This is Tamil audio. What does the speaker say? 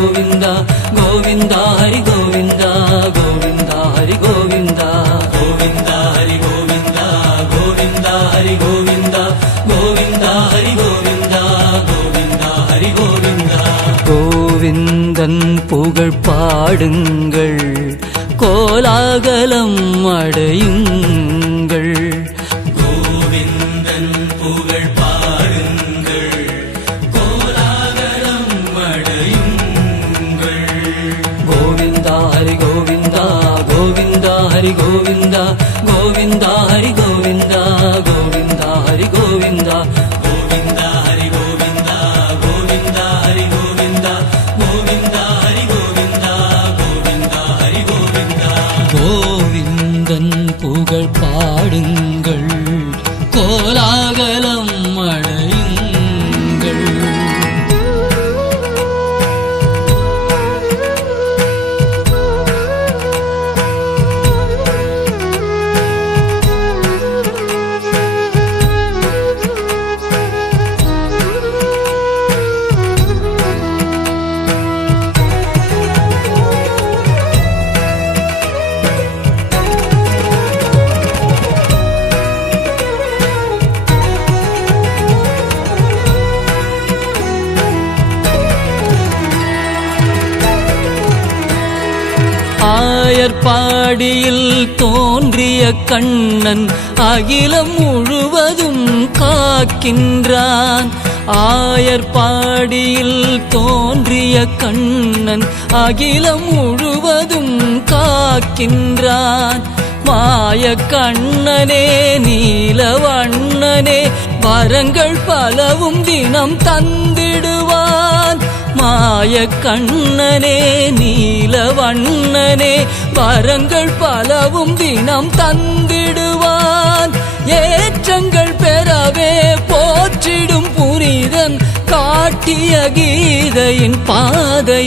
கோவிந்தா கோவிந்தா ஹரி கோவிந்தா கோவிந்தா ஹரி கோவிந்தா கோவிந்தா ஹரி கோவிந்தா கோவிந்தா ஹரி கோவிந்தா கோவிந்தா ஹரி கோவிந்தா கோவிந்தா ஹரி கோவிந்தா. கோவிந்தன் புகழ் பாடுங்கள், கோலாகலம் அடையுங்கள். கோவிந்தன் புகழ் பாடுங்கள், கோலாகலம் அடையுங்கள். கோவிந்தா ஹரி கோவிந்தா கோவிந்தா ஹரி கோவிந்தா கோவிந்தா ஹரி கோவிந்தா கோவிந்தா ஹரி கோவிந்தா கோவிந்தா ஹரி கோவிந்தா கோவிந்தா ஹரி கோவிந்தா கோவிந்தா ஹரி கோவிந்தா கோவிந்தா ஹரி கோவிந்தா. கோவிந்தன் புகழ் பாடுங்கள், கோலாகலம் அடையுங்கள். ஆயர்பாடியில் தோன்றிய கண்ணன் அகிலம் முழுவதும் காக்கின்றான். ஆயர்பாடியில் தோன்றிய கண்ணன் அகிலம் முழுவதும் காக்கின்றான். மாய கண்ணனே நீலவண்ணனே வரங்கள் பலவும் தினம் தந்திடுவான். மாய கண்ணனே நீலவண்ணனே வரங்கள் பலவும் தினம் தந்திடுவான். ஏற்றங்கள் பெறவே போற்றிடும் புனிதன் காட்டிய கீதையின் பாதை